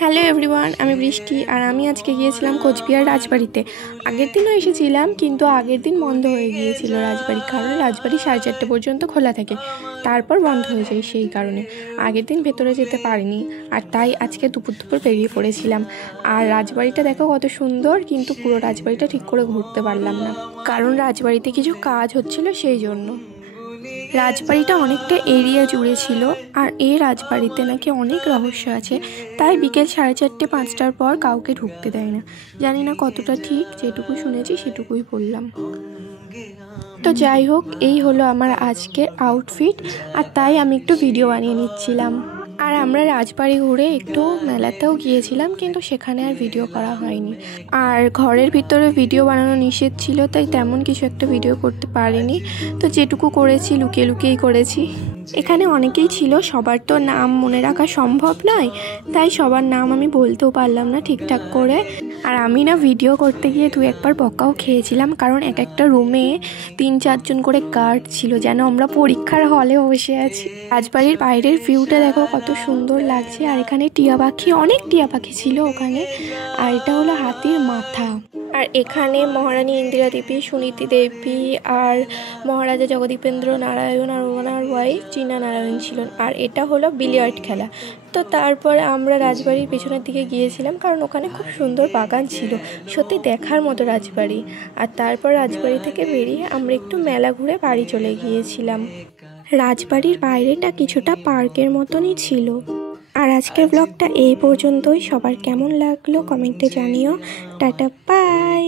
Hello everyone, আমি বৃষ্টি আর আমি আজকে গিয়েছিলাম কোচবিহার রাজবাড়িতে। আগের দিনও এসেছিলাম, কিন্তু আগের দিন বন্ধ হয়ে গিয়েছিল রাজবাড়ি, কারণ রাজবাড়ি 4:30 পর্যন্ত খোলা থাকে, তারপর বন্ধ হয়ে যায়। সেই কারণে আগের দিন ভেতরে যেতে পারিনি, আর তাই আজকে দুপুর দুপুর বেরিয়ে পড়েছিলাম। আর রাজবাড়িটা দেখো কত সুন্দর, কিন্তু পুরো রাজবাড়িটা ঠিক করে ঘুরতে পারলাম না, কারণ রাজবাড়িতে কিছু কাজ হচ্ছিল সেই জন্য। রাজবাড়িটা অনেকটা এরিয়া জুড়ে ছিল, আর এই রাজবাড়িতে নাকি অনেক রহস্য আছে, তাই বিকেল 4:30-5টার পর কাউকে ঢুকতে দেয় না। জানি না কতটা ঠিক, যেটুকু শুনেছি সেটুকুই বললাম। তো যাই হোক, এই হলো আমার আজকের আউটফিট, আর তাই আমি একটু ভিডিও বানিয়ে নিচ্ছিলাম। আর আমরা রাজবাড়ি ঘুরে একটু মেলাতেও গিয়েছিলাম, কিন্তু সেখানে আর ভিডিও করা হয়নি। আর ঘরের ভিতরে ভিডিও বানানো নিষেধ ছিল, তাই তেমন কিছু একটা ভিডিও করতে পারিনি। তো যেটুকু করেছি লুকিয়ে লুকিয়েই করেছি। এখানে অনেকেই ছিল, সবার তো নাম মনে রাখা সম্ভব নয়, তাই সবার নাম আমি বলতেও পারলাম না ঠিকঠাক করে। আর আমি না ভিডিও করতে গিয়ে 2-1বার বকাও খেয়েছিলাম, কারণ এক একটা রুমে 3-4 জন করে গার্ড ছিল, যেন আমরা পরীক্ষার হলে বসে আছি। রাজবাড়ির বাইরের ভিউটা দেখো কত সুন্দর লাগছে। আর এখানে টিয়া পাখি, অনেক টিয়া পাখি ছিল ওখানে। আর এটা হলো হাতির মাথা। আর এখানে মহারানী ইন্দিরা দেবী, সুনীতি দেবী আর মহারাজা জগদীপেন্দ্র নারায়ণ আর ওনার ওয়াইফ চীনা নারায়ণ ছিলেন। আর এটা হলো বিলিয়ার্ড খেলা। তো তারপর আমরা রাজবাড়ির পেছনের দিকে গিয়েছিলাম, কারণ ওখানে খুব সুন্দর বাগান ছিল, সত্যি দেখার মতো রাজবাড়ি। আর তারপর রাজবাড়ি থেকে বেরিয়ে আমরা একটু মেলা ঘুরে বাড়ি চলে গিয়েছিলাম। রাজবাড়ির বাইরেটা কিছুটা পার্কের মতনই ছিল। আর আজকের ব্লগটা এই পর্যন্তই। সবার কেমন লাগলো কমেন্টে জানিও। Tata, by.